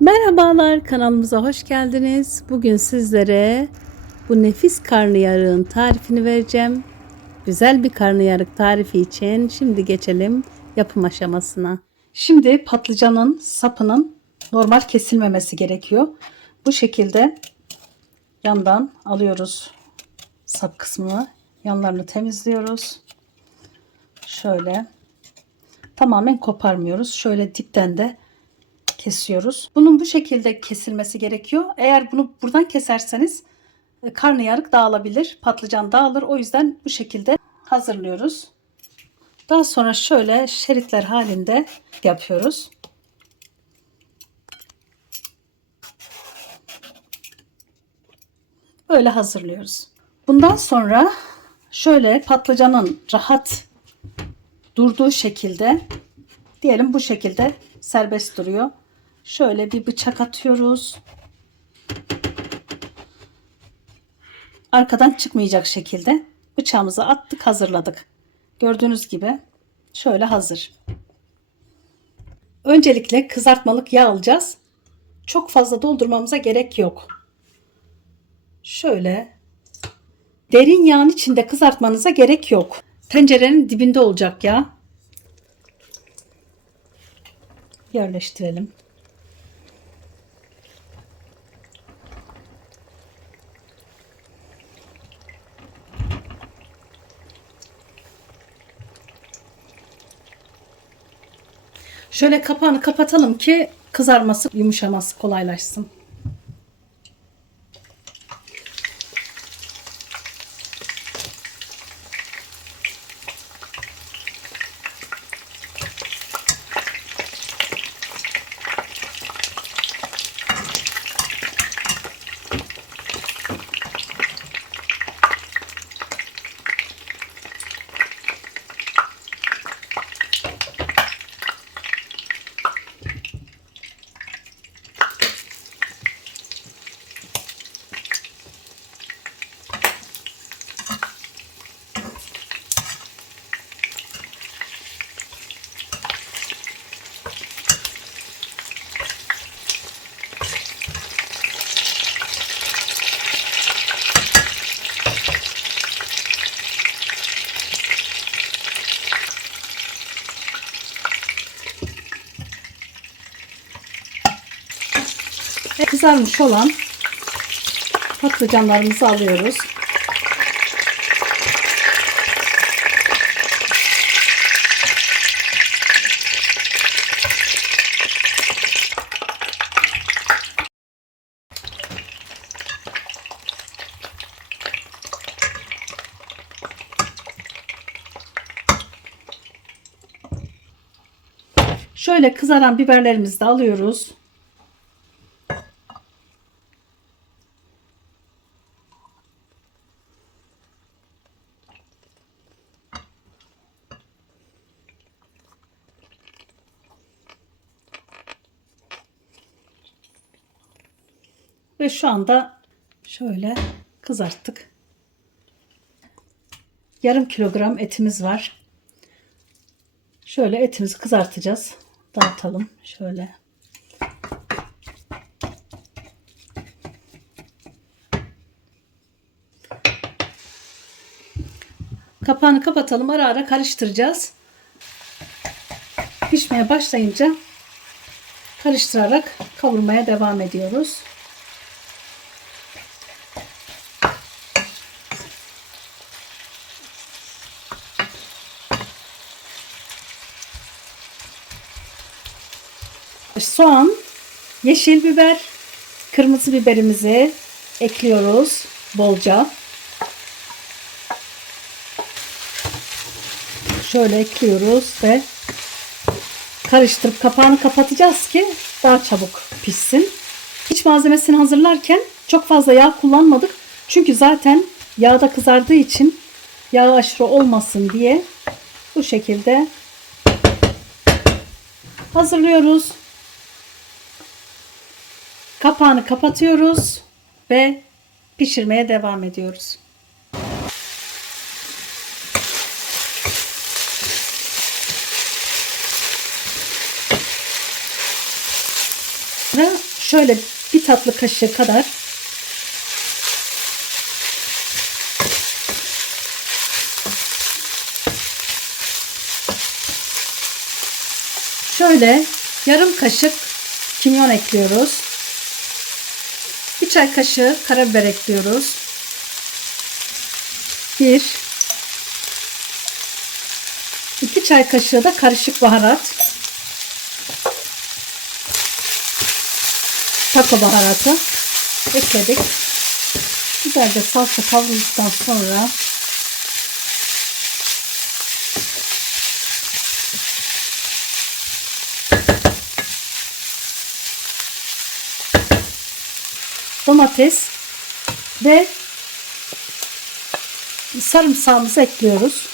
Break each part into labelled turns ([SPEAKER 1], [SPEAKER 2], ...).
[SPEAKER 1] Merhabalar kanalımıza hoş geldiniz. Bugün sizlere bu nefis karnıyarığın tarifini vereceğim. Güzel bir karnıyarık tarifi için şimdi geçelim yapım aşamasına. Şimdi patlıcanın sapının normal kesilmemesi gerekiyor. Bu şekilde yandan alıyoruz sap kısmını. Yanlarını temizliyoruz. Şöyle tamamen koparmıyoruz. Şöyle dipten de kesiyoruz. Bunun bu şekilde kesilmesi gerekiyor. Eğer bunu buradan keserseniz e, karnıyarık dağılabilir, patlıcan dağılır. O yüzden bu şekilde hazırlıyoruz. Daha sonra şöyle şeritler halinde yapıyoruz. Böyle hazırlıyoruz. Bundan sonra şöyle patlıcanın rahat durduğu şekilde diyelim bu şekilde serbest duruyor. Şöyle bir bıçak atıyoruz. Arkadan çıkmayacak şekilde bıçağımızı attık, hazırladık. Gördüğünüz gibi şöyle hazır. Öncelikle kızartmalık yağ alacağız. Çok fazla doldurmamıza gerek yok. Şöyle derin yağın içinde kızartmanıza gerek yok. Tencerenin dibinde olacak yağ. Yerleştirelim. Şöyle kapağını kapatalım ki kızarması, yumuşaması kolaylaşsın. Ve kızarmış olan patlıcanlarımızı alıyoruz. Şöyle kızaran biberlerimizi de alıyoruz. Şu anda şöyle kızarttık. Yarım kilogram etimiz var. Şöyle etimizi kızartacağız. Dağıtalım. Şöyle. Kapağını kapatalım. Ara ara karıştıracağız. Pişmeye başlayınca karıştırarak kavurmaya devam ediyoruz. Soğan, yeşil biber, kırmızı biberimizi ekliyoruz bolca. Şöyle ekliyoruz ve karıştırıp kapağını kapatacağız ki daha çabuk pişsin. İç malzemesini hazırlarken çok fazla yağ kullanmadık. Çünkü zaten yağda kızardığı için yağ aşırı olmasın diye bu şekilde hazırlıyoruz. Kapağını kapatıyoruz ve pişirmeye devam ediyoruz. Ve Şöyle bir tatlı kaşığı kadar Şöyle yarım kaşık kimyon ekliyoruz. Bir çay kaşığı karabiber ekliyoruz. Bir, iki çay kaşığı da karışık baharat. Taco baharatı ekledik. Güzelce salça kavrulduktan sonra domates ve sarımsağımızı ekliyoruz.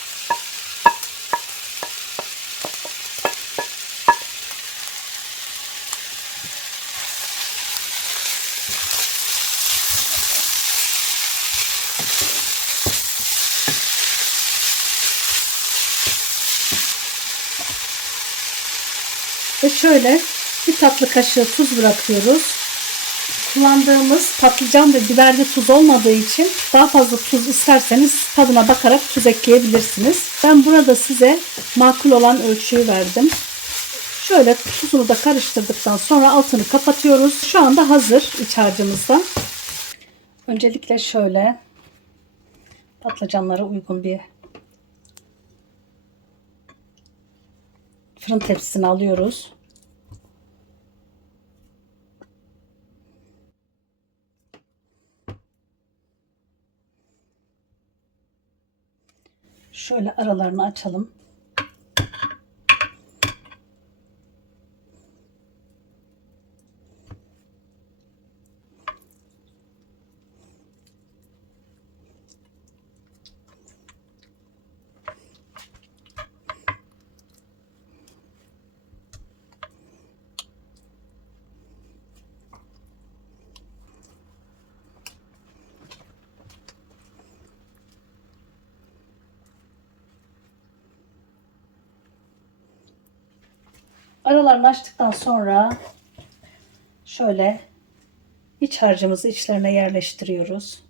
[SPEAKER 1] Ve şöyle bir tatlı kaşığı tuz bırakıyoruz kullandığımız patlıcan ve biberde tuz olmadığı için daha fazla tuz isterseniz tadına bakarak tuz ekleyebilirsiniz. Ben burada size makul olan ölçüyü verdim. Şöyle tuzunu da karıştırdıktan sonra altını kapatıyoruz. Şu anda hazır iç harcımızda. Öncelikle şöyle patlıcanlara uygun bir fırın tepsisine alıyoruz. Şöyle aralarını açalım. Aralarını açtıktan sonra şöyle iç harcımızı içlerine yerleştiriyoruz.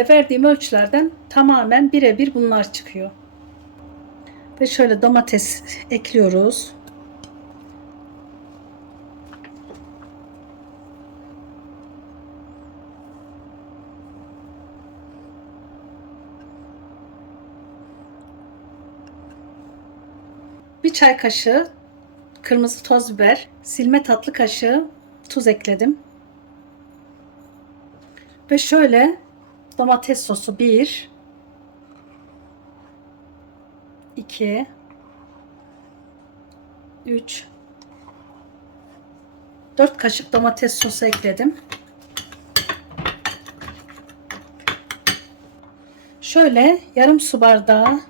[SPEAKER 1] Verdiğim ölçülerden tamamen birebir bunlar çıkıyor. Ve şöyle domates ekliyoruz. Bir çay kaşığı kırmızı toz biber, silme tatlı kaşığı tuz ekledim. Ve şöyle domates sosu 1 2 3 4 kaşık domates sosu ekledim. Şöyle yarım su bardağı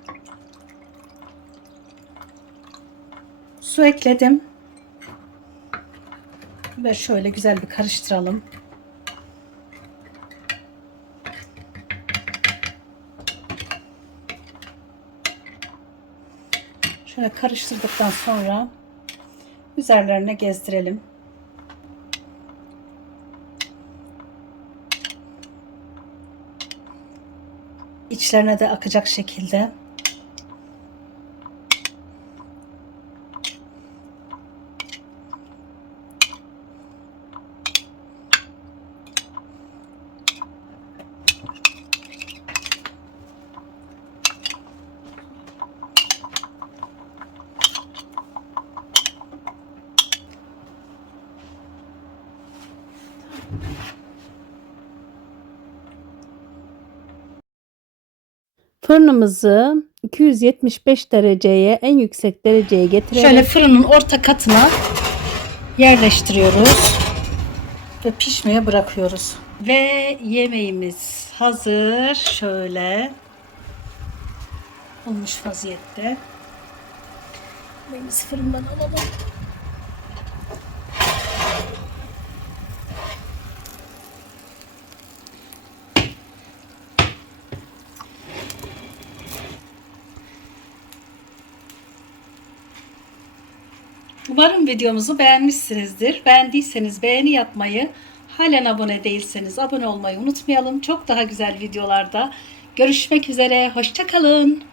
[SPEAKER 1] su ekledim. Ve şöyle güzel bir karıştıralım. Şöyle karıştırdıktan sonra üzerlerine gezdirelim. İçlerine de akacak şekilde Fırınımızı 275 dereceye en yüksek dereceye getirelim. Şöyle fırının orta katına yerleştiriyoruz ve pişmeye bırakıyoruz. Ve yemeğimiz hazır. Şöyle olmuş vaziyette. Yemeğimizi fırından alalım. Umarım videomuzu beğenmişsinizdir. Beğendiyseniz beğeni yapmayı, halen abone değilseniz abone olmayı unutmayalım. Çok daha güzel videolarda görüşmek üzere. Hoşçakalın.